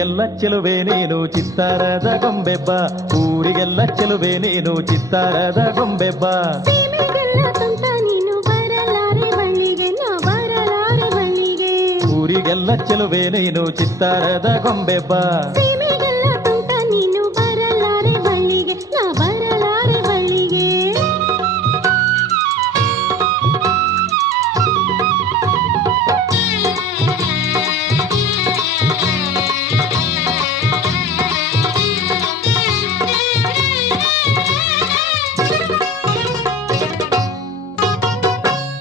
ಊರಿಗೆಲ್ಲ ಚೆಲುವೆ ನೀನು ಚಿತ್ತಾರದ ಗೊಂಬೆ ಬಾ, ಊರಿಗೆಲ್ಲ ಚೆಲುವೆ ನೀನು ಚಿತ್ತಾರದ ಗೊಂಬೆ ಬಾ. ಊರಿಗೆಲ್ಲ ಚೆಲುವೆ ನೀನು ಚಿತ್ತಾರದ ಗೊಂಬೆ ಬಾ.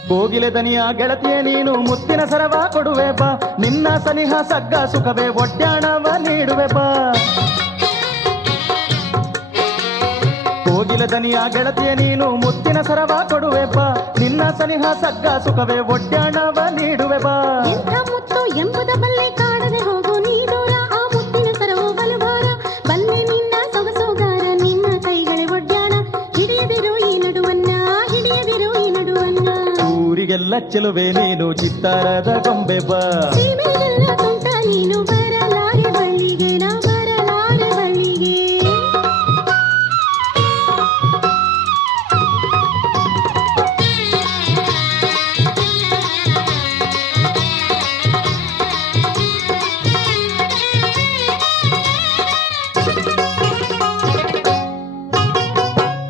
ಕೋಗಿಲೆ ದನಿಯ ಗೆಳತಿಯ ನೀನು ಮುತ್ತಿನ ಸರವ ಕೊಡುವೆ ಬಾ, ನಿನ್ನ ಸನಿಹ ಸಗ್ಗ ಸುಖವೇ ಒಡ್ಯಾಣವ ನೀಡುವೆ ಬಾ. ಕೋಗಿಲೆ ದನಿಯ ಗೆಳತಿಯ ನೀನು ಮುತ್ತಿನ ಸರವ ಕೊಡುವೆ ಬಾ, ನಿನ್ನ ಸನಿಹ ಸಗ್ಗ ಸುಖವೇ ಒಡ್ಯಾಣವ ನೀಡುವೆ ಬಾ. ಮುತ್ತು ಎಂಬುದ ಬಲ್ಲೆ ಕಾಡದೆ ಹೋಗು ನೀ ದೂರ, ಆ ಮುತ್ತಿನ ಸರವು ಬಲುಭಾರ ಬಲ್ಲೆ ನಿನ್ನ ಸೊಗಸೋಗಾರ, ನಿನ್ನ ಕೈಗಳೇ ಒಡ್ಯಾಣ ಹಿಡಿಯದಿರು ಈ ನಡುವನ್ನ, ಹಿಡಿಯದಿರು ಈ ನಡುವನ್ನ. ಊರಿಗೆಲ್ಲ ಚೆಲುವೆ ನೀನು ಚಿತ್ತಾರದ ಗೊಂಬೆ ಬಾ, ಸೀಮೆಗೆಲ್ಲ ತುಂಟ ನೀನು ಬರಲಾರೆ ಬಳ್ಳಿಗೆ, ನಾ ಬರಲಾರೆ ಬಳ್ಳಿಗೆ.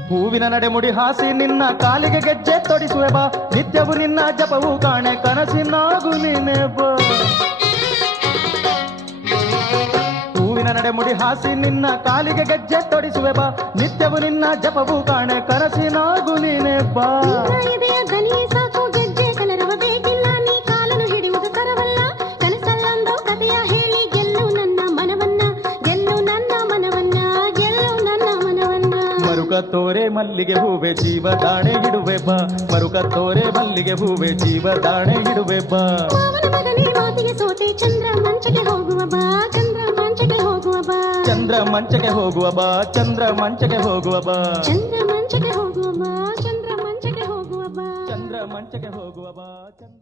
ಹೂವಿನ ನಡೆಮುಡಿ ಹಾಸಿ ನಿನ್ನ ಕಾಲಿಗೆ ಗೆಜ್ಜೆ ತೊಡಿಸುವೆ ಬಾ, ನಿತ್ಯವು ನಿನ್ನ ಜಪವು ಕಾಣೆ ಕನಸಿನಾಗು ನೀನೆ ಬಾ. ಹೂವಿನ ನಡೆಮುಡಿ ಹಾಸಿ ನಿನ್ನ ಕಾಲಿಗೆ ಗೆಜ್ಜೆ ತೊಡಿಸುವೆ ಬಾ, ನಿತ್ಯವು ನಿನ್ನ ಜಪವು ಕಾಣೆ ಕನಸಿನಾಗು ನೀನೆ ಬಾ. ಇದೆಯ ದನಿ ಸಾಕು ಗೆಜ್ಜೆ ಕಲರವ ಬೇಕಿಲ್ಲ, ನೀ ಕಾಲನು ಹಿಡಿಯುವುದು ತರವಲ್ಲ, ಕನಸಲ್ಲೊಂದು ಕಥೆಯ ಹೇಳಿ ಗೆಲ್ಲು ನನ್ನ ಮನವನ್ನ, ಗೆಲ್ಲು ನನ್ನ ಮನವನ್ನ, ಗೆಲ್ಲು ನನ್ನ ಮನವನ್ನ. ಮರುಕ ತೋರೆ ಮಲ್ಲಿಗೆ ಹೂವೆ ಜೀವದಾಣೆ ಹಿಡುವೆ ಬಾ, ಮರುಕ ತೋರೆ ಮಲ್ಲಿಗೆ ಹೂವೆ ಜೀವದಾಣೆ ಹಿಡುವೆ ಬಾ. ಮಾವನ ಮಗನೇ ಮಾತಿಗೆ ಸೋತೆ ಚಂದ್ರ ಮಂಚಕ್ಕೆ ಹೋಗುವ ಬಾ, ಚಂದ್ರ ಮಂಚಕ್ಕೆ ಹೋಗುವ ಬಾ. ಚಂದ್ರ ಮಂಚಕ್ಕೆ ಹೋಗುವ ಬಾ, ಚಂದ್ರ ಮಂಚಕ್ಕೆ ಹೋಗುವ ಬಾ. ಚಂದ್ರ ಮಂಚಕ್ಕೆ ಹೋಗುವ ಬಾ, ಚಂದ್ರ ಮಂಚಕ್ಕೆ ಹೋಗುವ ಬಾ. ಚಂದ್ರ ಮಂಚಕ್ಕೆ ಹೋಗುವ ಬಾ, ಚಂದ್ರ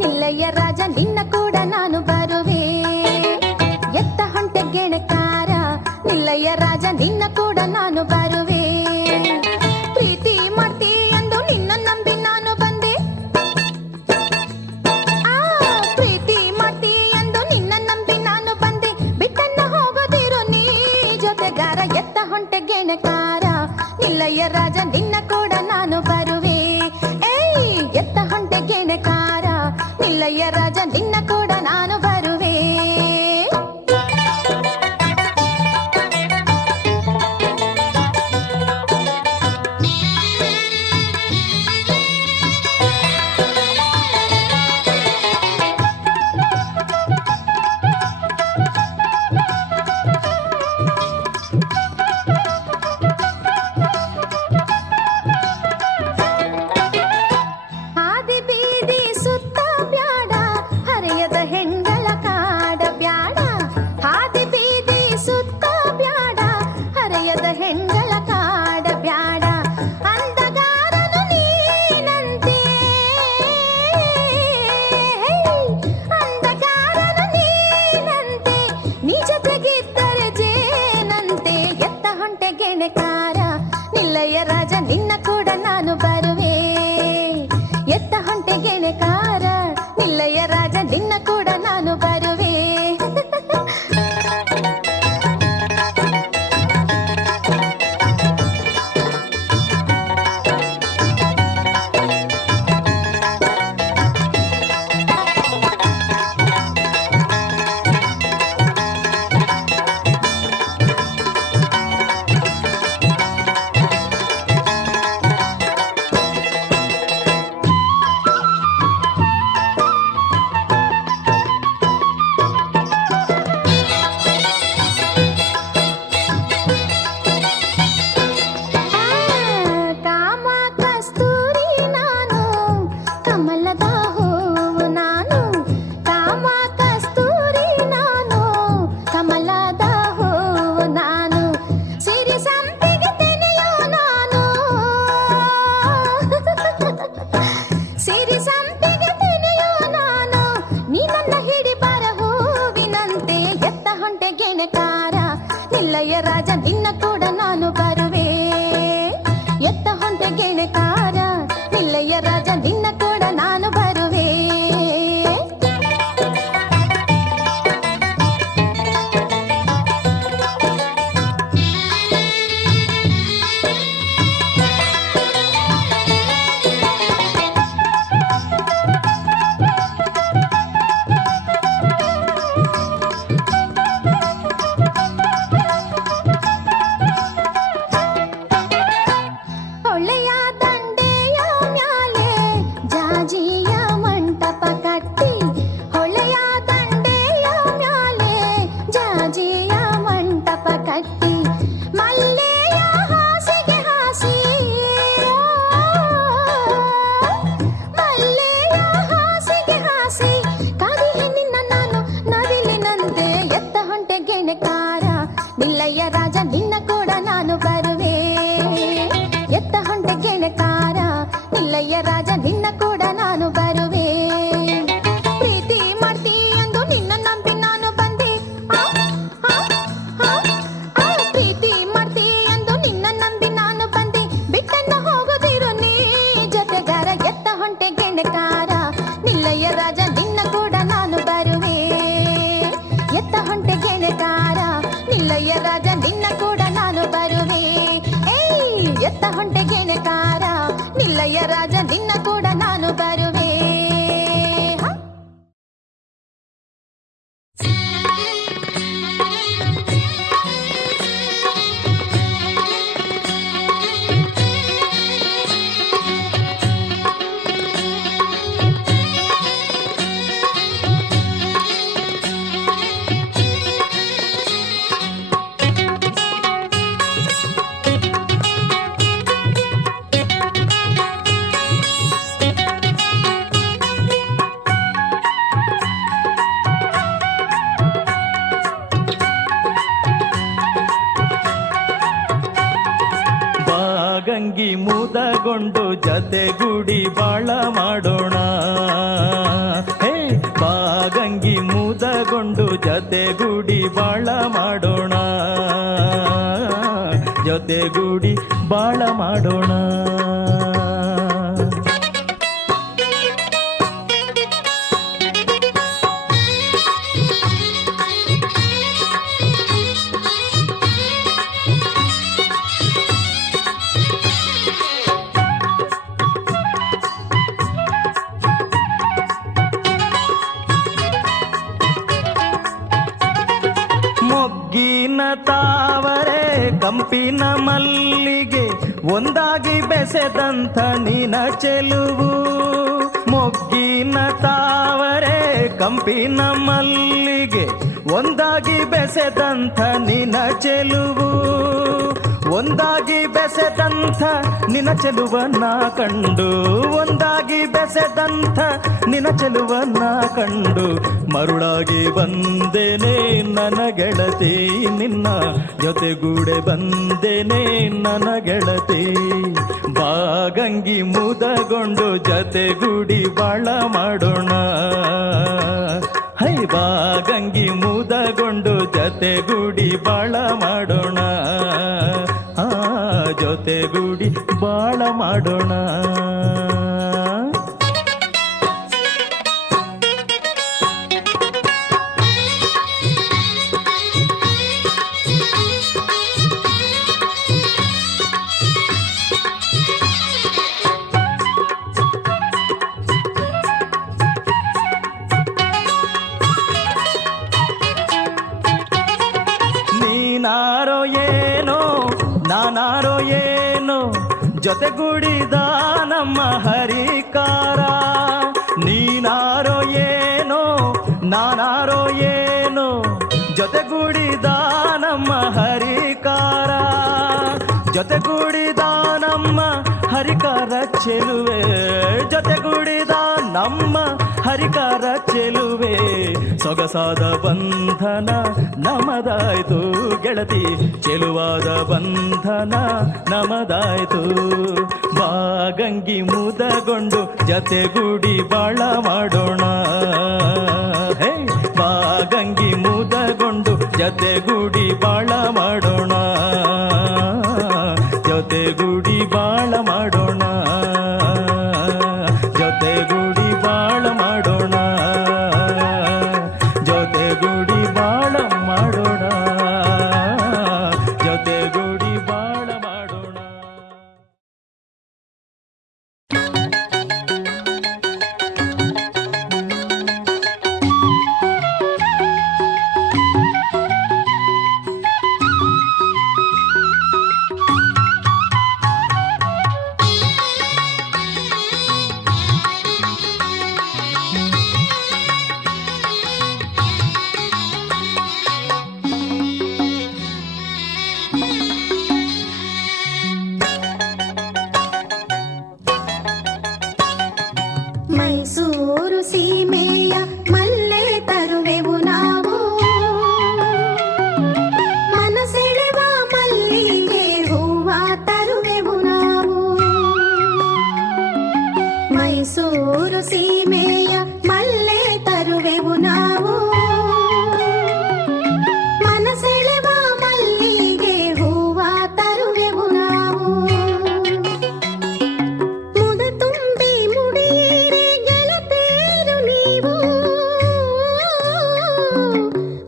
ನಿಲ್ಲಯ್ಯ ರಾಜ ನಿನ್ನ ಕೂಡ ನಾನು ಬರುವೆ, ಎತ್ತ ಹೊಂಟೆ ಗೆಣಕಾರ ನಿಲ್ಲಯ್ಯ ರಾಜ ನಿನ್ನ ಕೂಡ ನಾನು ಬರುವೆ. ಪ್ರೀತಿ ಮಾಡ್ತೀ ಎಂದು ನಿನ್ನ ನಂಬಿ ನಾನು ಬಂದೆ, ಪ್ರೀತಿ ಮಾಡ್ತೀ ಎಂದು ನಿನ್ನ ನಂಬಿ ನಾನು ಬಂದೆ, ಬಿಟ್ಟನ್ನ ಹೋಗೋದಿರು ನೀ ಜೊತೆಗಾರ. ಎತ್ತ ಹೊಂಟೆ ಗೆಣಕಾರ ನಿಲ್ಲಯ್ಯ ರಾಜ ನಿನ್ನ ಕೂಡ ನಾನು ಬರುವೆ, ಎತ್ತ ಹೊಂಟೆ ಗೆಣಕಾರ ನಿಲ್ಲಯ್ಯ ರಾಜ ನಿನ್ನ ಕೂಡ ನಾನು ಬರುವೆ. ಹಾದಿ ಬೀದಿ ಸುತ್ತ ಬ್ಯಾಡ, ಹರ ಹೊಂಟೆ ಗೆಣಕಾರ ನಿಲ್ಲಯ್ಯ ರಾಜ ನಿನ್ನ ಕೂಡ ನಾನು ಬರುವೆ ಹ? ಗಂಗಿ ಮುದಗೊಂಡು ಜತೆಗೂಡಿ ಬಾಳ ಮಾಡೋಣ ಹೇ ಬಾಗಂಗಿ ಮುದಗೊಂಡು ಜತೆಗೂಡಿ ಬಾಳ ಮಾಡೋಣ ಜೊತೆಗೂಡಿ ಬಾಳ ಮಾಡೋಣ ಮೊಗ್ಗಿನ ತಾವರೆ ಕಂಪಿನ ಮಲ್ಲಿಗೆ ಒಂದಾಗಿ ಬೆಸೆದಂಥ ನಿನ ಚೆಲುವು ಮೊಗ್ಗಿನ ತಾವರೆ ಕಂಪಿನ ಮಲ್ಲಿಗೆ ಒಂದಾಗಿ ಬೆಸೆದಂಥ ನಿನ ಚೆಲುವು ಒಂದಾಗಿ ಬೆಸೆದಂಥ ನಿನ ಚೆಲುವನ್ನ ಕಂಡು ಒಂದಾಗಿ ಬೆಸೆದಂಥ ನಿನ ಚೆಲುವನ್ನ ಕಂಡು ಮರುಳಾಗಿ ಬಂದೇನೆ ನನ್ನ ಗೆಳತಿ ನಿನ್ನ ಜೊತೆಗೂಡೆ ಬಂದೇನೆ ನನ್ನ ಗೆಳತಿ ಬಾಗಂಗಿ ಮುದಗೊಂಡು ಜೊತೆಗೂಡಿ ಬಾಳ ಮಾಡೋಣ ಹೈ ಬಾಗಂಗಿ ಮುದಗೊಂಡು ಜೊತೆಗೂಡಿ ಬಾಳ ಮಾಡೋಣ ಜೊತೆಗೂಡಿ ಬಾಳ ಮಾಡೋಣ ನೀನಾರೋ ಏನೋ ನಾನಾರೋ ಏನೋ ಜೊತೆಗೂಡಿದ ನಮ್ಮ ಹರಿಕಾರ ನೀನಾರೋ ಏನೋ ನಾನಾರೋ ಏನೋ ಜೊತೆಗೂಡಿದ ನಮ್ಮ ಹರಿಕಾರ ಜೊತೆಗೂಡಿದ ನಮ್ಮ ಹರಿಕಾರ ಚೆಲುವೆ ಜೊತೆಗೂಡಿದ ನಮ್ಮ ಹರಿಕಾರ ಚೆಲುವೆ ಸೊಗಸಾದ ಬಂಧನ ನಮದಾಯ್ತು ಗೆಳತಿ ಚೆಲುವಾದ ಬಂಧನ ನಮದಾಯ್ತು ಬಾಗಂಗಿ ಮುದಗೊಂಡು ಜತೆಗೂಡಿ ಬಾಳ ಮಾಡೋಣ ಹೇ ಬಾಗಂಗಿ ಮುದಗೊಂಡು ಜತೆಗೂಡಿ ಬಾಳ ಮಾಡೋಣ ಜೊತೆಗೂಡಿ ಬಾಳ ಮಾಡೋಣ ಜೊತೆಗೂಡಿ ಬಾಳ ಮಾಡೋಣ ಜೊತೆಗೂಡಿ ಬಾಳ ಮಾಡೋಣ ಜೊತೆಗೂಡಿ ಬಾಳ ಮಾಡೋಣ ಮೈಸೂರು ಸೀಮೆಯ ಮಲ್ಲೆ ತರುವೆವು ನಾವು ಮನಸೆಳೆವ ಮಲ್ಲಿಗೆ ಹೂವ ತರುವೆವು ನಾವು ಮೈಸೂರು ಸೀಮೆಯ ಮಲ್ಲೆ ತರುವೆವು ನಾವು ಮನಸೆಳೆವ ಮಲ್ಲಿಗೆ ಹೂವ ತರುವೆವು ನಾವು ಮುದ ತುಂಬಿ ಮುಡಿಯಿರೆ ಗೆಳತಿಯರು ನೀವು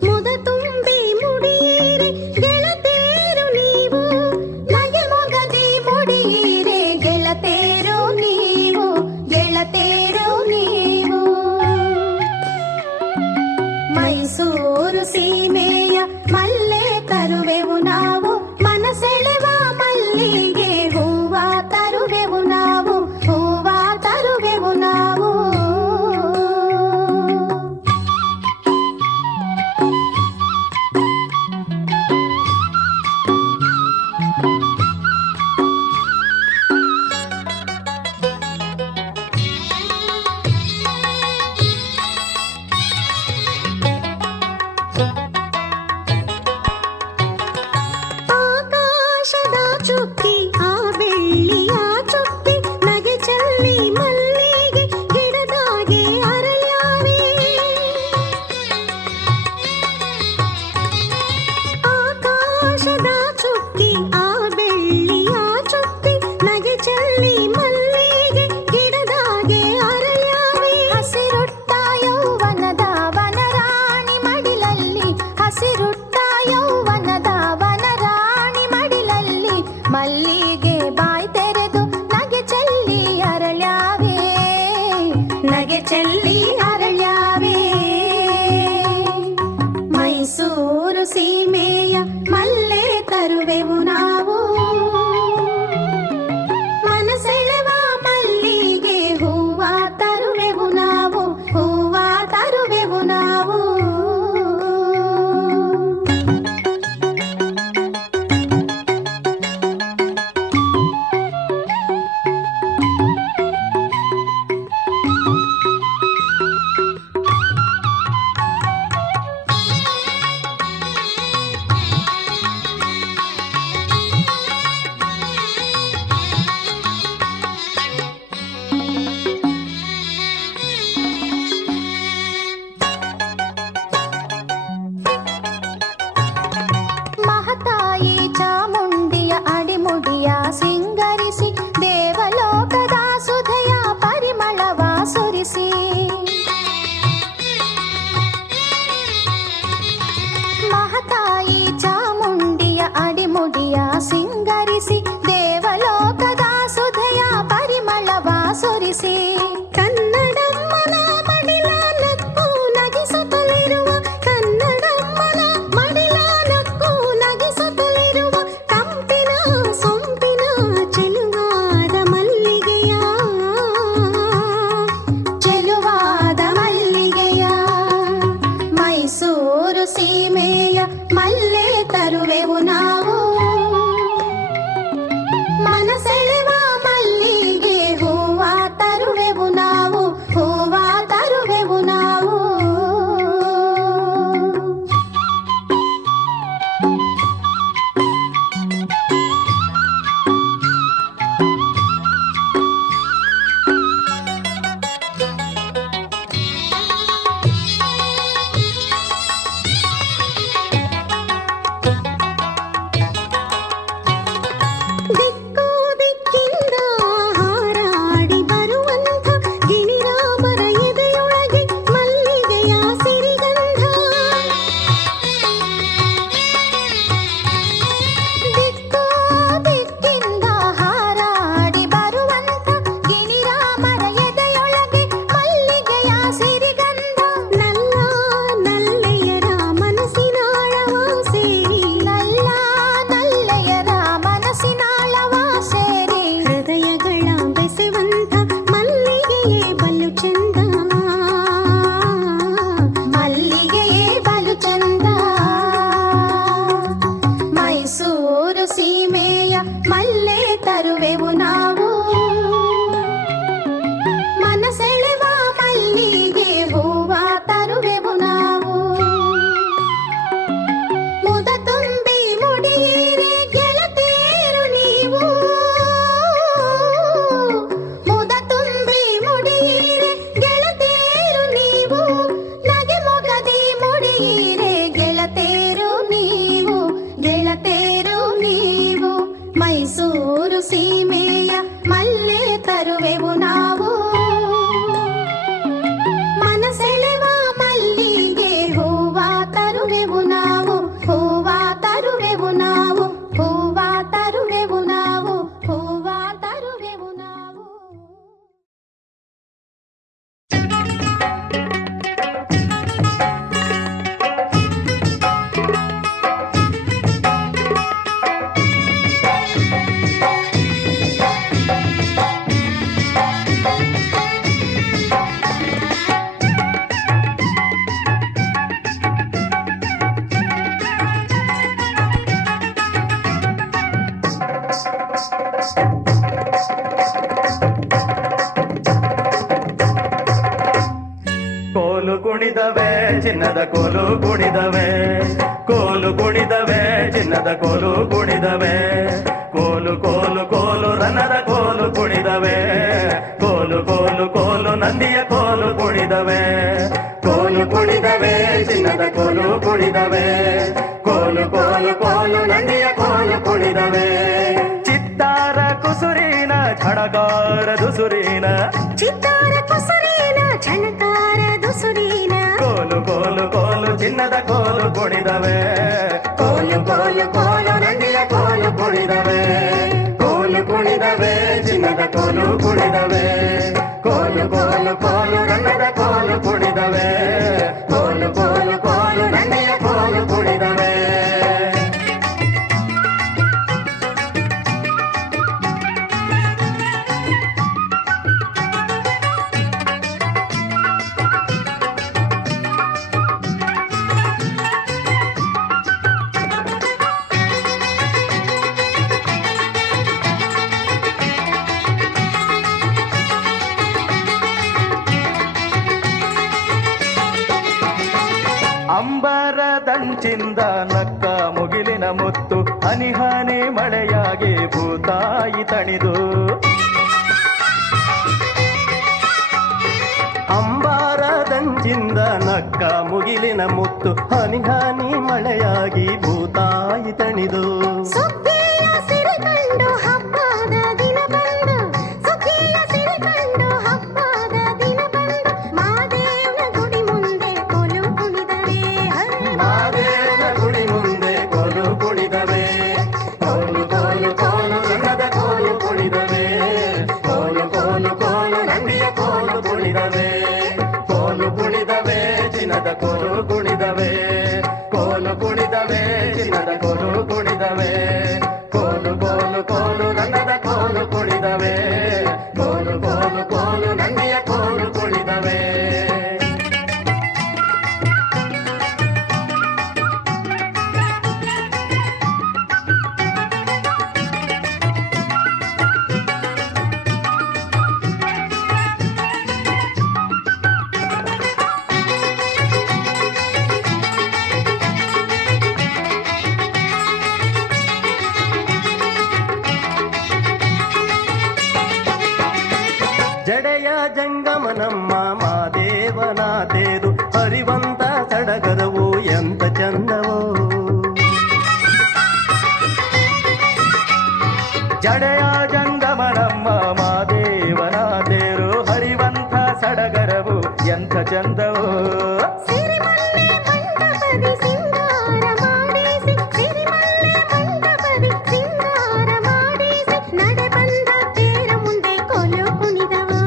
ಮುದ ತುಂಬಿ ಮುಡಿಯಿರೆ ಗೆಳತಿಯರು ನೀವು ನಗೆ ಮೊಗದಿ ಮುಡಿಯಿರೆ ಆಕಾಶದ ಚುಕ್ಕಿ ಆ ಬೆಳ್ಳಿಯ ಚುಕ್ಕಿ ನಗೆ ಚೆಲ್ಲಿ ಮಲ್ಲಿಗೆ ಗಿಡದಾಗೆ ಅರಳ್ಯಾವೆ. ಆಕಾಶದ ಚುಕ್ಕಿ ಆ ಬೆಳ್ಳಿಯ ಚುಕ್ಕಿ ನಗೆ ಚೆಲ್ಲಿ ಮಲ್ಲಿಗೆ ಗಿಡದಾಗೆ ಅರಳ್ಯಾವೆ. ಹಸಿರುಟ್ಟ ಯೌವನದ ವನರಾಣಿ ಮಡಿಲಲ್ಲಿ, ಹಸಿರುಟ್ಟ ಯೌವನದ ವನರಾಣಿ ಮಡಿಲಲ್ಲಿ ಮಲ್ಲಿಗೆ ಬಾಯ್ ತೆರೆದು ನಗೆ ಚೆಲ್ಲಿ ಅರಳ್ಯಾವೆ, ನಗೆ ಚೆಲ್ಲಿ ಅರಳ್ಯಾವೆ. ಮೈಸೂರು ಸೀಮೆಯ ಮಲ್ಲೆ ತರುವೆವು ನಾವು, ಮನಸೆಳೆವ ಮಲ್ಲಿಗೆ ಹೂವ ತರುವೆವು ನಾವು, ಹೂವ ತರುವೆವು ನಾವು. ಮಹತಾಯಿ ಚಾಮುಂಡಿಯ ಅಡಿಮುಡಿಯ ಸಿಂಗರಿಸಿ ದೇವಲೋಕದ ಸುಧೆಯ ಪರಿಮಳವ ಸುರಿಸಿ. ಮಹತಾಯಿ ಚಾಮುಂಡಿಯ ಅಡಿಮುಡಿಯ ಸಿಂಗರಿಸಿ ದೇವಲೋಕದ ಸುಧೆಯ ಪರಿಮಳವ ಸುರಿಸಿ. ಕನ್ನಡಮ್ಮನ ಮಡಿಲ ನಕ್ಕು ನಗಿಸುತ್ತಲಿರುವ, ಕನ್ನಡಮ್ಮನ ಮಡಿಲ ನಕ್ಕು ನಗಿಸುತ್ತಲಿರುವ ಕಂಪಿನ ಸೊಂಪಿನ ಚೆಲುವಾದ ಮಲ್ಲಿಗೆಯ, ಚೆಲುವಾದ ಮಲ್ಲಿಗೆಯ. ಮೈಸೂರು ಸೀಮೆಯ ಮಲ್ಲೆ ತರುವೆವು ನಾವು, ಮನಸೆಳೆವ ಮಲ್ಲಿಗೆ ಹೂವ ತರುವೆವು ನಾವು, ಹೂವ ತರುವೆವು ನಾವು. ದಿಕ್ಕು ದಿಕ್ಕಿಂದ ಹಾರಾಡಿ ಬರುವಂಥ ಗಿಣಿರಾಮರ ಎದೆಯೊಳಗೆ ಮಲ್ಲಿಗೆಯ ಸಿರಿಗಂಧ. ದಿಕ್ಕು ದಿಕ್ಕಿಂದ ಹಾರಾಡಿ ಬರುವಂಥ ಗಿಣಿರಾಮರ ಎದೆಯೊಳಗೆ ಮಲ್ಲಿಗೆಯ ಸಿರಿಗಂಧ. ನಲ್ಲ ನಲ್ಲೆಯರ ಮನಸ್ಸಿನಾಳವ ಸೇರಿ, ನಲ್ಲ ನಲ್ಲೆಯರ ಮನಸ್ಸಿನಾಳವ ಸೇರಿ ಹೃದಯಗಳ ಬೆಸೆವಂತ ಮಲ್ಲಿಗೆಯೇ ಬಲು ಚಂದ, ಮಲ್ಲಿಗೆಯೇ ಬಲು ಚಂದ. ಮೈಸೂರು ಸೀಮೆಯ ಮಲ್ಲೆ ತರುವೆವು ನಾವು, ಮನಸೆಳೆವ ಮಲ್ಲಿಗೆ ಹೂವ ತರುವೆವು ನಾವು. ಮುದ ತುಂಬಿ ಮುಡಿಯಿರೆ ಗೆಳತಿಯರು ನೀವು, ಮುದ ತುಂಬಿ ಮುಡಿಯಿರೆ ಗೆಳತಿಯರು ನೀವು, ನಗೆ ಮೊಗದಿ ಮುಡಿಯಿರೆ ಗೆಳತಿಯರು ನೀವು, ಗೆಳತಿಯರು ನೀವು. ಮೈಸೂರು ಸೀಮೆಯ ಮಲ್ಲೆ ತರುವೆವು ನಾವು, ಮನಸೆಳೆವ ಮಲ್ಲಿಗೆ ಹೂವ ತರುವೆವು ನಾವು, ಹೂವ ತರುವೆವು ನಾವು, ಹೂವ ತರುವೆವು ನಾವು, ಹೂವ ತರುವೆವು ನಾವು. ಕೋಲು ಕುಣಿದವೆ ಚಿನ್ನದ ಕೋಲು ಕುಣಿದವೆ, ಕೋಲು ಕುಣಿದವೆ ಚಿನ್ನದ ಕೋಲು ಕುಣಿದವೆ, ಕೋಲು ಕೋಲು ಕೋಲು ರನ್ನದ ಕೋಲು ಕುಣಿದವೆ, ಕೋಲು ಕೋಲು ಕೋಲು ನಂದಿಯ ಕೋಲು ಕುಣಿದವೆ, ಕೋಲು ಕುಣಿದವೆ ಚಿನ್ನದ ಕೋಲು ಕುಣಿದವೆ, ಕೋಲು ಕೋಲು ಕೋಲು ನಂದಿಯ ಕೋಲು ಕುಣಿದವೆ. ಚಿತ್ತಾರ ಕುಸುರಿನ ಝಣಗಾರ ದುಸುರಿನ, ಚಿತ್ತಾರ ಕುಸುರಿನ ಝಣಕಾರ ದುಸುರಿನ, ಕೋಲು ಕೋಲು ಕೋಲು ಚಿನ್ನದ ಕೋಲು ಕುಣಿದವೆ, ಕೋಲು ಕೋಲು ಕೋಲು ನಂದಿಯ ಕೋಲು ಕುಣಿದವೆ, ಕೋಲು ಕುಣಿದವೆ ಚಿನ್ನದ ಕೋಲು ಕುಣಿದವೆ, ಕೋಲು ಕೋಲು ಕೋಲು ರನ್ನದ ಕೋಲು ಕುಣಿದವೆ, ಕೋಲು ಕೋಲು ಕೋಲು ನಂದಿಯ ಕೋಲು ಕುಣಿದವೆ. ಅಂಬರದಂಚಿಂದ ನಕ್ಕ ಮುಗಿಲಿನ ಮುತ್ತು ಹನಿ ಹನಿ ಮಳೆಯಾಗಿ ಭೂತಾಯಿ ತಣಿದು, ಅಂಬರದಂಚಿಂದ ನಕ್ಕ ಮುಗಿಲಿನ ಮುತ್ತು ಹನಿ ಹನಿ ಮಳೆಯಾಗಿ ಭೂತಾಯಿ ತಣಿದು, ಸುಗ್ಗಿಯ ಸಿರಿ ಕಂಡು ಹಬ್ಬದ ದಿನ ಬಂದು, ಸುಗ್ಗಿಯ ಸಿರಿ ಕಂಡು ಹಬ್ಬದ ದಿನ ಬಂದು, ಮಾದೇವನ ಗುಡಿ ಮುಂದೆ ಕೋಲು ಕುಣಿದವೆ, ಮಾದೇವನ ಗುಡಿ ಮುಂದೆ ಕೋಲು ಕುಣಿದವೆ, ಕೋಲು ಕೋಲು ಕೋಲು ರನ್ನದ ಕೋಲು ಕುಣಿದವೆ, ಕೋಲು ಕೋಲು ಕೋಲು ನಂದಿಯ ಕೋಲು ಕುಣಿದವೆ, ಕೋಲು ಕುಣಿದವೆ ಚಿನ್ನದ ಕೋಲು ಕುಣಿದವೆ, ಕೋಲು ಕುಣಿದವೆ ಚಿನ್ನದ ಕೋಲು ಕುಣಿದವೆ, ಕೋಲು ಕೋಲು ಕೋಲು ರನ್ನದ ಕೋಲು ಕುಣಿದವೆ, ಕೋಲು ಕೋಲು ಕೋಲು ನಂದಿಯ ಕೋಲು ಕುಣಿದವೆ. ಜಡೆಯ ಜಂಗಮನಮ್ಮ ಮಾದೇವನ ತೇರು ಹರಿವಂತ ಸಡಗರವು ಎಂತ ಚಂದವೋ, ಜಡೆಯ ಜಂಗಮನಮ್ಮ ಮಾದೇವನ ತೇರು ಹರಿವಂತ ಸಡಗರವು ಎಂತ ಚಂದವೋ, ಸಿರಿಮಲ್ಲೆ ಮಂಟಪದಿ ಸಿಂಗಾರ ಮಾಡಿಸಿ, ಸಿರಿಮಲ್ಲೆ ಮಂಟಪದಿ ಸಿಂಗಾರ ಮಾಡಿಸಿ, ನಡೆ ಬಂದ ತೇರ ಮುಂದೆ ಕೋಲು ಕುಣಿದವು,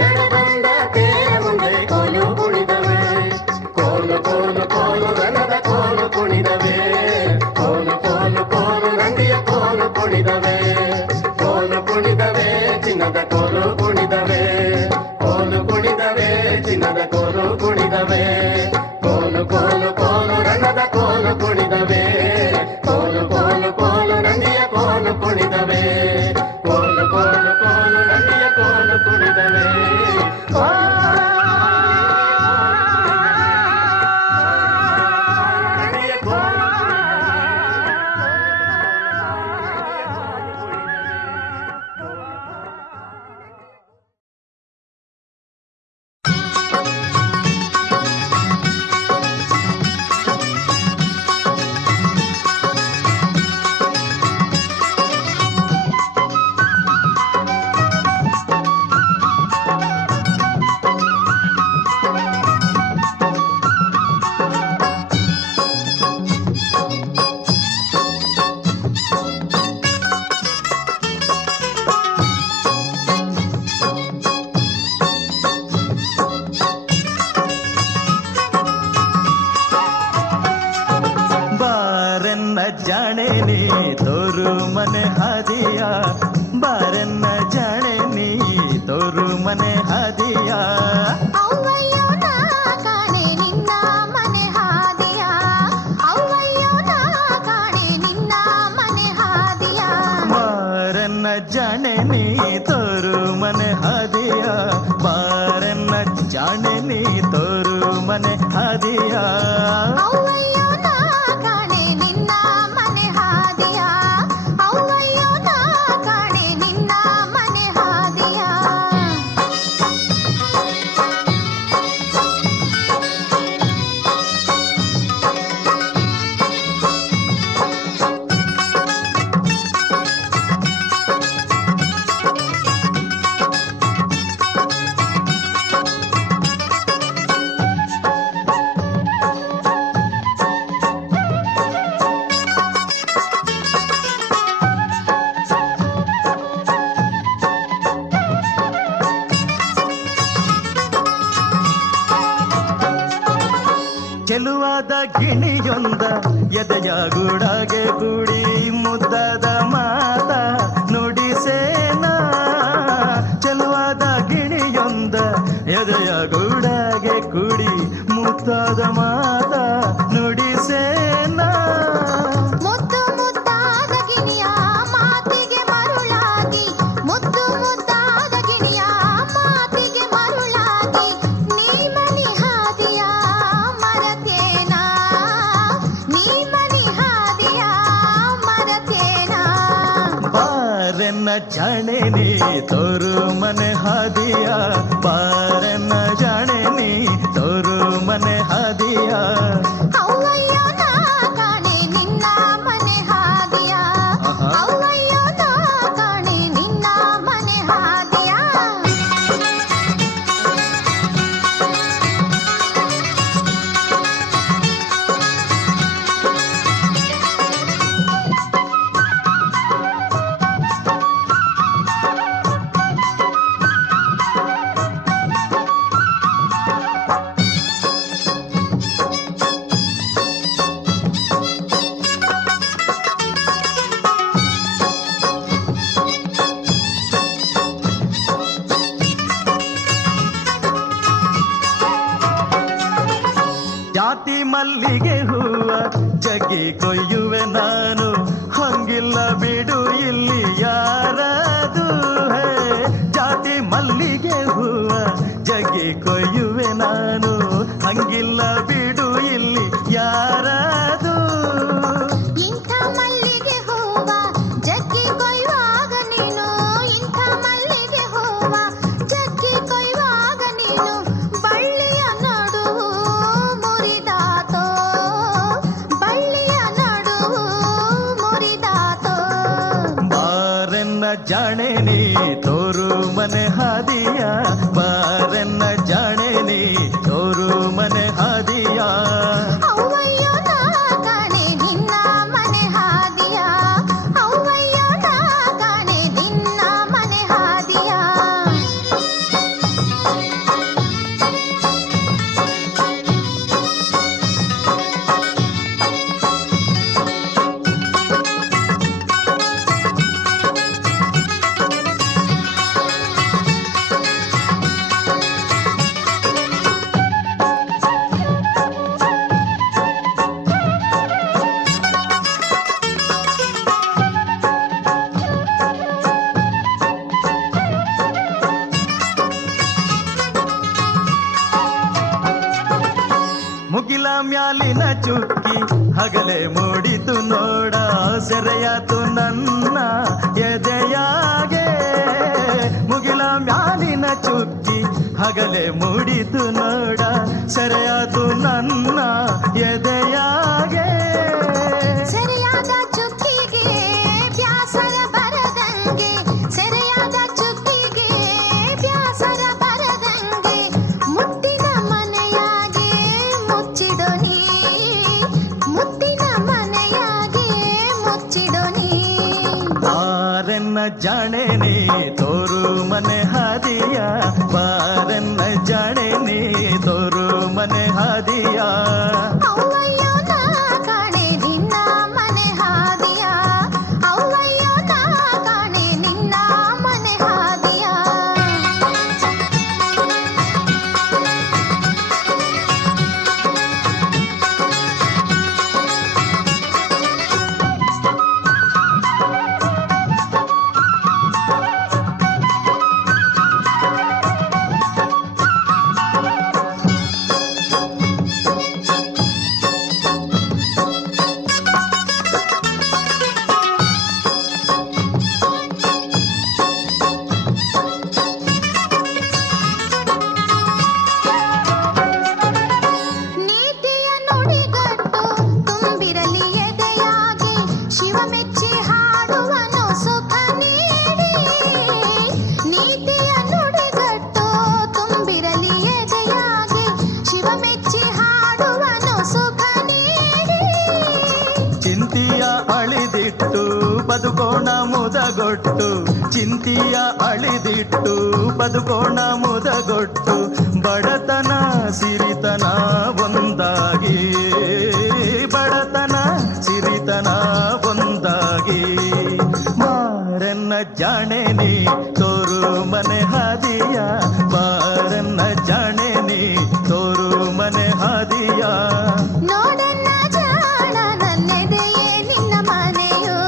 ನಡೆ ಬಂದ ತೇರ ಮುಂದೆ ಕೋಲು ಕುಣಿದವೆ, ಕೋಲು ಕೋಲು ಕೋಲು ರನ್ನದ ಕೋಲು ಕುಣಿದವೆ, ಕೋಲು ಕೋಲು ಕೋಲು ನಂದಿಯ ಕೋಲು ಕುಣಿದವೆ, ಕೋಲು ಕುಣಿದವೆ ಚಿನ್ನದ ಕೋಲು ಕುಣಿದವೆ, ಕೋಲು ಕುಣಿದವೆ ಚಿನ್ನದ ಕೋಲು ಕುಣಿದವೆ, ಕೋಲು ಕೋಲು ಕೋಲು ರನ್ನದ ಕೋಲು ಕುಣಿದವೆ, ಕೋಲು ಕೋಲು ಕೋಲು ನಂದಿಯ ಕೋಲು ಕುಣಿದವೆ, ಕೋಲು ಕೋಲು ಕೋಲು ನಂದಿಯ ಕೋಲು ಕುಣಿದವೆ. ನಂದಿಯ ಕೋಲು ಜಾಣೆ ನೀ ತೋರು ಮನೆ ಹಾದಿಯ, ಬಾರನ್ನ ಜಾಣೆ ನೀ ತೋರು ಮನೆ ಹಾದಿಯ, ಅವ್ವಯ್ಯೋ ನಾ ಕಾಣೆ ನಿನ್ನ ಮನೆ ಹಾದಿಯ, ಅವ್ವಯ್ಯೋ ನಾ ಕಾಣೆ ನಿನ್ನ ಮನೆ ಹಾದಿಯ, ಬಾರನ್ನ ಜಾಣೆ ನೀ ತೋರು ಮನೆ ಹಾದಿಯ ಬಾರನ್ನ ಜಾಣೆ ನೀ ತೋರು ಮನೆ ಹಾದಿಯ ಅವ್ವಯ್ಯೋ ನಾ ಕಾಣೆ ನಿನ್ನ ಮನೆ ಹಾದಿಯ ಅವ್ವಯ್ಯೋ ನಾ ಕಾಣೆ ನಿನ್ನ ಮನೆ ಹಾದಿಯ ಚೆಲುವಾದ ಗಿಣಿಯೊಂದ ಎದೆಯ ಗೂಡಾಗೆ ಕೂಡಿ ಮುದ್ದಾದ ಮಾತ ನುಡಿಸೇನ ಚೆಲುವಾದ ಗಿಣಿಯೊಂದ ಎದೆಯ ಗೂಡಾಗೆ ಕೂಡಿ ಮುದ್ದಾದ ಮಾತ ನುಡಿಸೇನ ಮುದ್ದು ಮುದ್ದಾದ ಗಿಣಿಯ ಮಾತಿಗೆ ಮರುಳಾಗಿ ಮುದ್ದು ಮುದ್ದಾದ ಗಿಣಿಯ ಮಾತಿಗೆ ಮರುಳಾಗಿ ನೀ ಮನೆ ಹಾದಿಯ ಮರತೇನಾ ನೀ ಮನೆ ಹಾದಿಯ ಮರತೇನಾ ಬಾರನ್ನ ಜಾಣೆ ನೀ ತೋರು ಮನೆ ಹಾದಿಯ ಬಾರನ್ನ ಜಾಣೆ ನೀ ತೋರು ಮನೆ ಹಾದಿಯ ಅವ್ವಯ್ಯೋ ನಾ ಕಾಣೆ ನಿನ್ನ ಮನೆ ಹಾದಿಯ ಆಹಾ. ಅವ್ವಯ್ಯೋ ನಾ ಕಾಣೆ ನಿನ್ನ ಮನೆ ಹಾದಿಯ ಜಾತಿ ಮಲ್ಲಿಗೆ ಹೂವ ಜಗ್ಗಿ ಕೊಯ್ಯುವೆ ನಾನು ಹಂಗಿಲ್ಲ ಬಿಡು ಇಲ್ಲಿ ಯಾರದು ಹೇ ಜಾತಿ ಮಲ್ಲಿಗೆ ಹೂವ ಜಗ್ಗಿ ಕೊಯ್ಯುವೆ ನಾನು ಹಂಗಿಲ್ಲ ಬಿಡು ಇಲ್ಲಿ ಯಾರದು ಇಂಥ ಮಲ್ಲಿಗೆ ಹೂವ ಜಗ್ಗಿ ಕೊಯ್ಯುವಾಗ ನೀನು ಇಂಥ ಮಲ್ಲಿಗೆ ಹೂವ ಜಗ್ಗಿ ಕೊಯ್ಯುವಾಗ ನೀನು ಬಳ್ಳಿಯ ನಡುವು ಮುರಿದಾತೋ ಬಳ್ಳಿಯ ನಡುವು ಮುರಿದಾತೋ ಬಾರನ್ನ ಜಾಣೆ ನೀ ತೋರು ಮನೆ ಹಾದಿಯ ಬಾರನ್ನ ಜಾಣೆ ನೀ ತೋರು ಮನೆ ಹಾದಿಯ ಅವ್ವಯ್ಯೋ ನಾ ಕಾಣೆ ನಿನ್ನ ಮನೆ ಹಾದಿಯ ಅವ್ವಯ್ಯೋ ನಾ ಕಾಣೆ ನಿನ್ನ ಮನೆ ಹಾದಿಯ ಮುಗಿಲ ಮ್ಯಾಲಿನ ಚುಕ್ಕಿ ಹಗಲೇ ಮೂಡಿತು ನೋಡ ಸೆರೆಯಾತು ನನ್ನ ಎದೆಯಾಗೆ ಮುಗಿಲ ಮ್ಯಾಲಿನ ಚುಕ್ಕಿ ಹಗಲೇ ಮೂಡಿತು ನೋಡ ಸೆರೆಯಾತು ನನ್ನ ಎದೆಯಾಗೆ ಸೆರೆಯಾದ ಚುಕ್ಕಿಗೆ ಬ್ಯಾಸರ ಬರದಂಗೆ ಸೆರೆಯಾದ ಚುಕ್ಕಿಗೆ ಬ್ಯಾಸರ ಬರದಂಗೆ ಮುತ್ತಿನ ಮನೆಯಾಗೆ ಮುಚ್ಚಿಡೋ ನೀ ಮುತ್ತಿನ ಮನೆಯಾಗೆ ಮುಚ್ಚಿಡೋ ನೀ ಬಾರನ್ನ ಜಾಣೆ ನೀ ತೋರು ಮನೆ ಹಾದಿಯ ಬಾರನ್ನ ಜಾಣೆ ನೀ ತೋರು ಮನೆ ಹಾದಿಯ ಅವ್ವಯ್ಯೋ ನಾ ಕಾಣೆ ನಿನ್ನ ಮನೆ ಹಾದಿಯ ಅವ್ವಯ್ಯೋ ನಾ ಕಾಣೆ ನಿನ್ನ ಮನೆ ಹಾದಿಯ ಮುದಗೊಟ್ಟು ಚಿಂತಿಯ ಅಳಿದಿಟ್ಟು ಬದುಕೋಣ ಮುದಗೊಟ್ಟು ಬಡತನ ಸಿರಿತನ ಒಂದಾಗಿ ಬಡತನ ಸಿರಿತನ ಒಂದಾಗಿ ಮಾರನ್ನ ಜಾಣೆ ನೀ ತೋರು ಮನೆ ಹಾದಿಯ ಮಾರನ್ನ ಜಾಣೆ ನೀ ತೋರು ಮನೆ ಹಾದಿಯ ನೋಡೆನ್ನ ಜಾಣ ನನ್ನೆದೆಯೇ ನಿನ್ನ ಮನೆಯು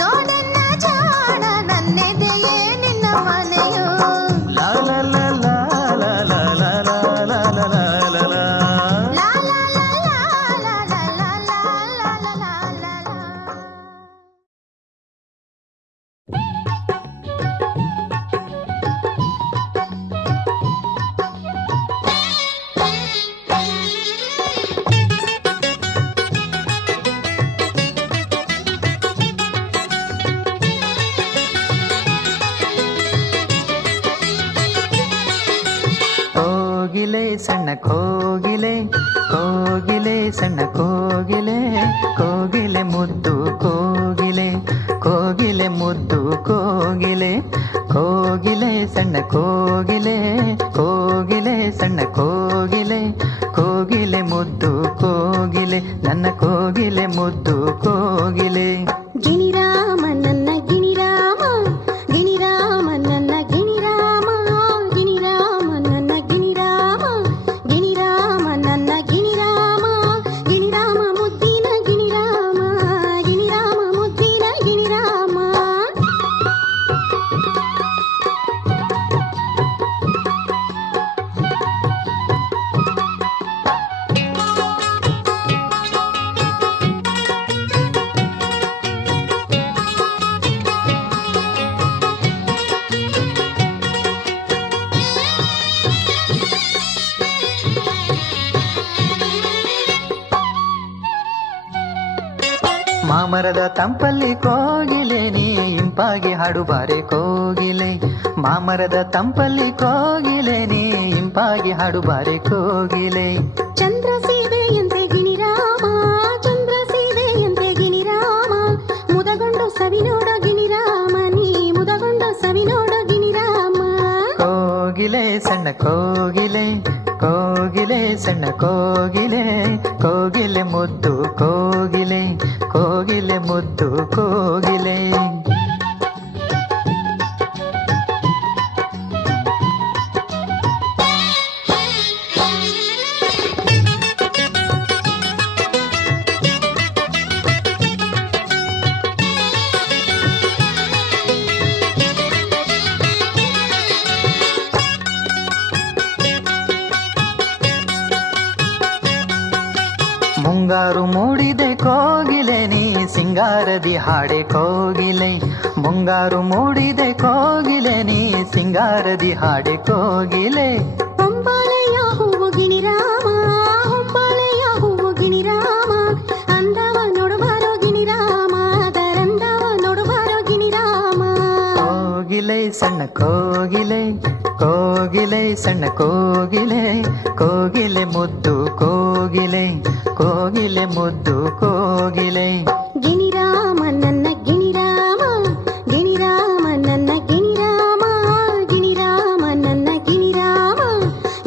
ನೋಡೆನ್ನ ಜಾಣ ನನ್ನೆದೆಯೇ ನಿನ್ನ ಮನೆಯು ಲಾ ಲಾ ಲಾ ಲಾ ಲಾ ಲಾ ಲಾ ಲಾ ಲಾ ಲಾ ಲಾ ಲಾ ಲಾ. ಲಾ ಲಾ ಲಾ ಲಾ ಲಾ ಲಾ ಲಾ ಲಾ ಲಾ ಲಾ ಲಾ ಲಾ. ಕೋಗಿಲೆ ಸಣ್ಣ ಕೋಗಿಲೆ ಕೋಗಿಲೆ ಸಣ್ಣ ಕೋಗಿಲೆ ಕೋಗಿಲೆ ಮುದ್ದು ಕೋಗಿಲೆ ಕೋಗಿಲೆ ಮುದ್ದು ಕೋಗಿಲೆ ಕೋಗಿಲೆ ಸಣ್ಣ ಕೋಗಿಲೆ ಕೋಗಿಲೆ ಸಣ್ಣ ಕೋಗಿಲೆ ಕೋಗಿಲೆ ಮುದ್ದು ಕೋಗಿಲೆ ನನ್ನ ಕೋಗಿಲೆ ಮುದ್ದು ಕೋಗಿಲೆ ಗಿಣಿರಾಮ ನನ್ನ ಗಿಣಿರಾಮ ಗಿಣಿರಾಮ ನನ್ನ ಗಿಣಿರಾಮ ಗಿಣಿರಾಮ ನನ್ನ ಗಿಣಿರಾಮ ಗಿಣಿರಾಮ ನನ್ನ ಗಿಣಿರಾಮ ಗಿಣಿರಾಮ ಮುದ್ದಿನ ಗಿಣಿರಾಮ ಗಿಣಿರಾಮ ಮುದ್ದಿನ ಗಿಣಿರಾಮ. ಮಾಮರದ ತಂಪಲ್ಲಿ ಕೋಗಿಲೆ ನೀ ಇಂಪಾಗಿ ಹಾಡುಬಾರೆ ಕೋಗಿಲೆ ಮಾಮರದ ತಂಪಲ್ಲಿ ಕೋಗಿಲೆ ನೀ ಇಂಪಾಗಿ ಹಾಡುಬಾರೆ ಕೋಗಿಲೆ ಚಂದ್ರ ಸೀದೆಯಂತೆ ಗಿಣಿರಾಮ ಚಂದ್ರ ಸೀದೆಯಂತೆ ಗಿಣಿರಾಮ ಮುದಗೊಂಡು ಸವಿನೋಡ ಗಿಣಿರಾಮ ನೀ ಮುದಗೊಂಡು ಸವಿನೋಡ ಗಿಣಿರಾಮ. ಕೋಗಿಲೆ ಸಣ್ಣ ಕೋಗಿಲೆ ಕೋಗಿಲೆ ಸಣ್ಣ ಕೋಗಿಲೆ ಕೋಗಿಲೆ ಮುದ್ದು ಕೋಗಿಲೆ ಕೋಗಿಲೆ ಮುದ್ದು ಕೋಗಿಲೆ ಮುಂಗಾರು ಮೂಡಿದೆ ಕೋಗಿಲೆ ನೀ ಸಿಂಗಾರದಿ ಹಾಡೆ ಕೋಗಿಲೆ ಮುಂಗಾರು ಮೂಡಿದೆ ಕೋಗಿಲೆ ನೀ ಸಿಂಗಾರದಿ ಹಾಡೆ ಕೋಗಿಲೆ ಹೊಂಬಾಳೆಯ ಹೂವು ಗಿಣಿರಾಮ ಹೊಂಬಾಳೆಯ ಹೂವು ಗಿಣಿರಾಮ ಅಂದವ ನೋಡುವಾರೋ ಗಿಣಿರಾಮ ಅದರಂದವ ನೋಡುವಾರೋ ಗಿಣಿರಾಮ. ಕೋಗಿಲೆ ಸಣ್ಣ ಕೋಗಿಲೆ ಕೋಗಿಲೆ ಸಣ್ಣ ಕೋಗಿಲೆ ಕೋಗಿಲೆ ಮುದ್ದು ಕೋಗಿಲೆ ಕೋಗಿಲೆ ಮುದ್ದು ಕೋಗಿಲೆ ಗಿಣಿರಾಮ ನನ್ನ ಗಿಣಿರಾಮ ಗಿಣಿರಾಮ ನನ್ನ ಗಿಣಿರಾಮ ಗಿಣಿರಾಮ ನನ್ನ ಗಿಣಿರಾಮ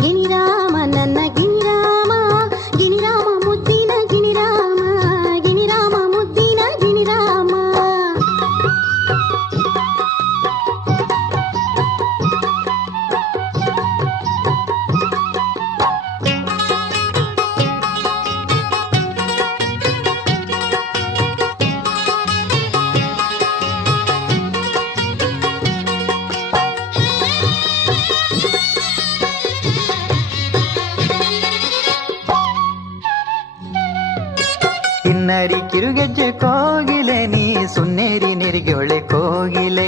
ಗಿಣಿರಾಮ ನನ್ನ ಗಿಣಿರಾಮ ಗಿಣಿರಾಮ ಮುದ್ದಿನ ಗಿಣಿರಾಮ ಗಿಣಿರಾಮ ಮುದ್ದಿನ ಗಿಣಿರಾಮ. ಕಿನ್ನರಿ ಕಿರುಗೆಜ್ಜೆ ಕೋಗಿಲೆ ನೀ ಸುನ್ನೇರಿ ನೆರಿಗೆಯೊಳೆ ಕೋಗಿಲೆ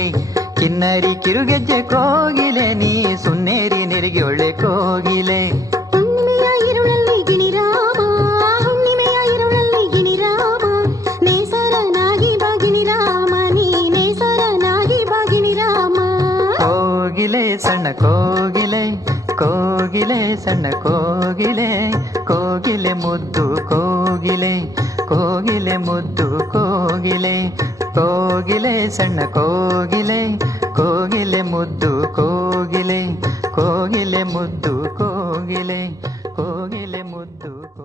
ಕಿನ್ನರಿ ಕಿರುಗೆಜ್ಜೆ ಕೋಗಿಲೆ ನೀ ಸುನ್ನೇರಿ ನೆರಿಗೆಯೊಳೆ ಕೋಗಿಲೆ ಹುಣ್ಣಿಮೆಯ ಇರುಳಲ್ಲಿ ಗಿಣಿರಾಮ ಹುಣ್ಣಿಮೆಯ ಇರುಳಲ್ಲಿ ಗಿಣಿರಾಮ ನೇಸರನಾಗಿ ಬಾ ಗಿಣಿರಾಮ ನೀ ನೇಸರನಾಗಿ ಬಾ ಗಿಣಿರಾಮ. ಕೋಗಿಲೆ ಸಣ್ಣ ಕೋಗಿಲೆ ಕೋಗಿಲೆ ಸಣ್ಣ ಕೋಗಿಲೆ ಕೋಗಿಲೆ ಮುದ್ದು ಕೋಗಿಲೆ ಕೋಗಿಲೆ ಮುದ್ದು ಕೋಗಿಲೆ ಕೋಗಿಲೆ ಸಣ್ಣ ಕೋಗಿಲೆ ಕೋಗಿಲೆ ಮುದ್ದು ಕೋಗಿಲೆ ಕೋಗಿಲೆ ಮುದ್ದು ಕೋಗಿಲೆ ಕೋಗಿಲೆ ಮುದ್ದು ಕೋಗಿಲೆ.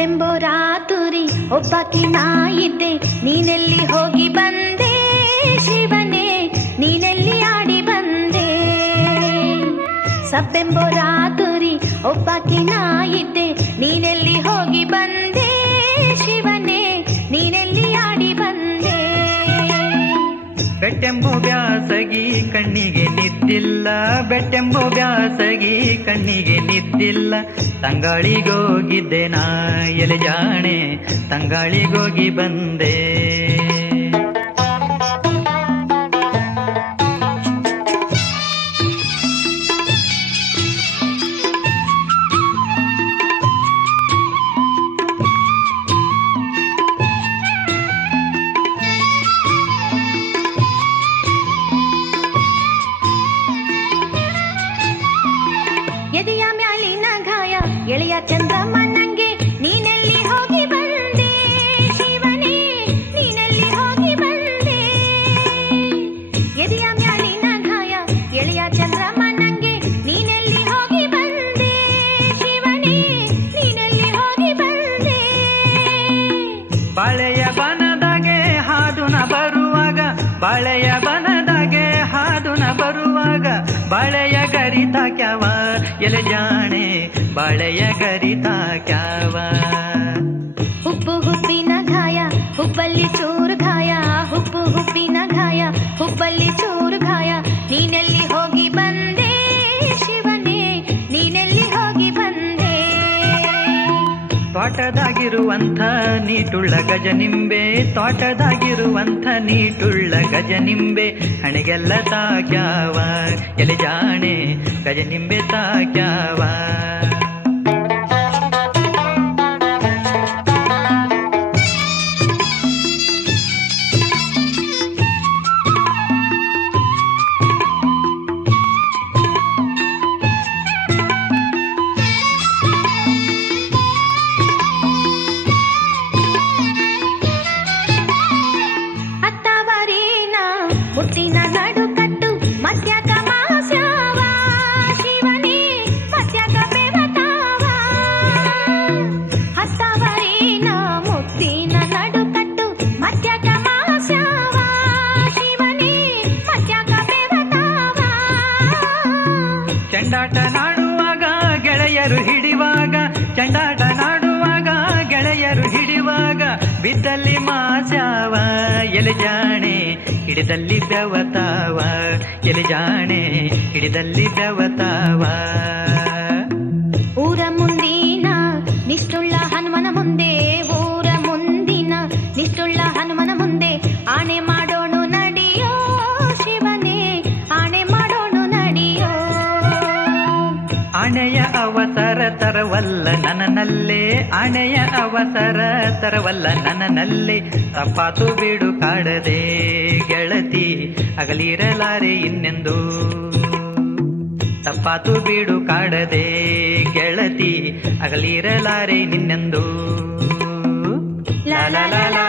ಸಬ್ಬೆಂಬೋ ರಾತುರಿ ಒಬ್ಬಾಕಿ ನಾ ಇದ್ದೆ, ನೀನೆಲ್ಲಿ ಹೋಗಿ ಬಂದೆ ಶಿವನೇ, ನೀನೆಲ್ಲಿ ಆಡಿ ಬಂದೆ. ಸಬ್ಬೆಂಬೋ ರಾತುರಿ ಒಬ್ಬಾಕಿ ನಾ ಇದ್ದೆ, ನೀನೆಲ್ಲಿ ಹೋಗಿ ಬಂದೆ ಶಿವನೇ, ನೀನೆಲ್ಲಿ ಆಡಿ ಬಂದೆ. ಬೆಟ್ಟೆಂಬೋ ಬ್ಯಾಸಗಿ ಕಣ್ಣಿಗೆ ನಿದ್ದಿಲ್ಲ, ಬೆಟ್ಟೆಂಬೋ ಬ್ಯಾಸಗಿ ಕಣ್ಣಿಗೆ ನಿದ್ದಿಲ್ಲ. ತಂಗಾಳಿಗೋಗಿದ್ದೆ ನಾ ಎಲೆ ಜಾಣೆ, ತಂಗಾಳಿಗೋಗಿ ಬಂದೆ. ಎದೆಯ ಮ್ಯಾಲಿನ ಗಾಯ ಎಳೆಯ ಚಂದ್ರಮ್ಮನಂಗೆ, ನೀನೆಲ್ಲಿ ಹೋಗಿ ಬಂದೆ ಶಿವನೇ, ನೀನೆಲ್ಲಿ ಹೋಗಿ ಬಂದೆ. ಎದೆಯ ಮ್ಯಾಲಿನ ಗಾಯ ಎಳೆಯ ಚಂದ್ರಮ್ಮನಂಗೆ, ನೀನೆಲ್ಲಿ ಹೋಗಿ ಬಂದೆ ಶಿವನೇ, ನೀನೆಲ್ಲಿ ಹೋಗಿ ಬಂದೆ. ಬಾಳೆಯ ಬನದಾಗೆ ಹಾದುನ ಬರುವಾಗ, ಬಾಳೆಯ ಬನದಾಗೆ ಹಾದುನ ಬರುವಾಗ, ಬಾಳೆಯ ಗರಿತ ಕ್ಯಾವ ಎಲೆ ಜಾಣೆ, ಬಾಳೆಯ ಗರಿತ ಕ್ಯಾವ. ಉಪ್ಪು ಹುಬ್ಬಿನ ಗಾಯ ಹುಬ್ಬಲ್ಲಿ ಚೂರು ಗಾಯ, ಉಪ್ಪು ಹುಬ್ಬಿನ ಗಾಯ ಹುಬ್ಬಲ್ಲಿ ಚೂರು ಗಾಯ, ನೀನೆಲ್ಲಿ ಹೋಗಿ ಬಂದೆ ಶಿವನೇ, ನೀನೆಲ್ಲಿ ಹೋಗಿ ಬಂದೆ. ತೋಟದಾಗಿರುವಂಥ ನೀಟುಳ್ಳ ಗಜನಿಂಬೆ, ತೋಟದಾಗಿರುವಂಥ ನೀಟುಳ್ಳ ಗಜನಿಂಬೆ, ಹಣೆಗೆಲ್ಲ ತಾಕ್ಯಾವ ಎಲೆ ಜಾಣೆ, ಗಜನಿಂಬೆ ತಾಕ್ಯಾವ. ಮುತ್ತಿನ ನಡು ಕಟ್ಟು ಮತ್ಯಾಕ ಮಾಸ್ಯಾವ ಶಿವನೇ, ಮತ್ಯಾಕ ಬೆವತಾವ. ಹತ್ತವರಿನ ಮುತ್ತಿನ ನಡು ಕಟ್ಟು ಮತ್ಯಾಕ ಮಾಸ್ಯಾವ ಶಿವನೇ, ಮತ್ಯಾಕ ಬೆವತಾವ. ಚಂಡಾಟ ನಾಡುವಾಗ ಗೆಳೆಯರು ಹಿಡಿವಾಗ, ಚಂಡಾಟ ನಾಡುವಾಗ ಗೆಳೆಯರು ಹಿಡಿವಾಗ, ಬಿದ್ದಲ್ಲಿ ಮಾಸ್ಯಾವ ಎಲೆ ಜಾಣೆ, ಹಿಡಿದಲ್ಲಿ ಬೆವತಾವ ಎಲೆ ಜಾಣೆ, ಹಿಡಿದಲ್ಲಿ ಬೆವತಾವ. ಊರ ಮುಂದಿನ ನಿಷ್ಠುಳ್ಳ ಹನುಮನ ಮುಂದೆ, ಊರ ಮುಂದಿನ ನಿಷ್ಠುಳ್ಳ ಹನುಮನ ಮುಂದೆ, ಆಣೆ ಮಾಡೋಣ ನಡಿಯೋ ಶಿವನೇ, ಆಣೆ ಮಾಡೋಣ ನಡಿಯೋ. ಆಣೆಯ ಅವಸರ ತರವಲ್ಲ ನನ್ನಲ್ಲೇ, ಆಣೆಯ ಅವಸರ ತರವಲ್ಲ ನನ್ನಲ್ಲೇ, ತಪ್ಪಾತು ಬಿಡು ಕಾಡದೆ ಗೆಳತಿ, ಅಗಲಿರಲಾರೆ ಇನ್ನೆಂದು. ತಪ್ಪಾತು ಬಿಡು ಕಾಡದೆ ಗೆಳತಿ, ಅಗಲಿರಲಾರೆ ನಿನ್ನೆಂದು. ಲಾ ಲಾ ಲಾ ಲಾ